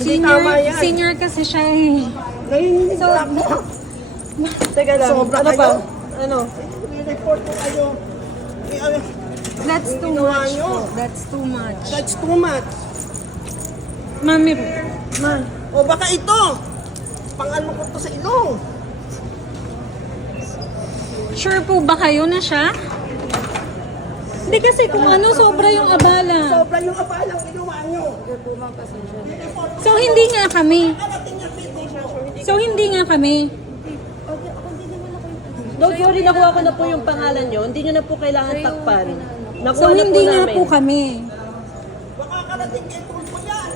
Hindi tama yan. Senior kasi siya eh. Ngayon, So, Teka lang, Sobra ano pa? kayo? Ano? report ko kayo. that's too Ginawa much nyo. po. That's too much. That's too much. Mami, O baka ito. Pang-ano ko to sa ilong. sure po ba kayo na siya? Hindi kasi kung ano, sobra yung abala. Sobra yung apalang ginawa nyo. So, hindi nga kami. Karating niya dito. So, hindi nga kami. Don't worry, nakuha ko na po yung pangalan nyo. Hindi nyo na po kailangan takpan. Nakuha So, na po hindi nga namin. po kami. Baka karating kay Tulfo yan.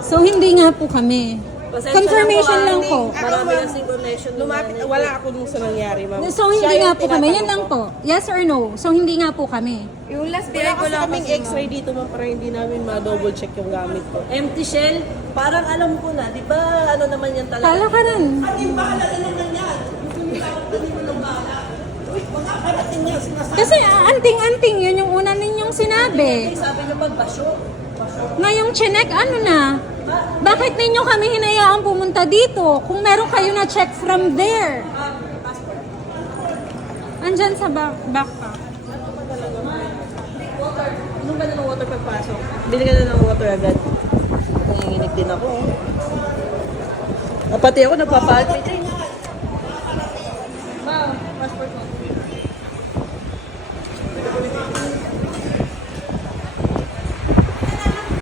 So, hindi nga po kami. Pasensya Confirmation na lang po, po. Marami ng connection. Lumapit, wala ako nung sa nangyari, ma'am. So, hindi nga po kami. Yan lang po. Yes or no? So, hindi nga po kami. Yung last Wala BI ko kasi lang kaming kasi, x-ray dito, ma'am, para hindi namin ma-double check yung gamit ko. Empty shell, parang alam ko na, di ba ano naman yan talaga? Kala ka rin. Kasi anting-anting, yun yung una ninyong sinabi. Sabi nyo pagbasyo. Ngayong chinek, ano na? Bakit ninyo kami hinayaang pumunta dito? Kung meron kayo na check from there. Andyan sa backpack. Anong ba na ng water pagpasok? Bili ka na ng water agad. Nanginginig din ako. Pati ako nagpapalpit eh. Wow, passport mo.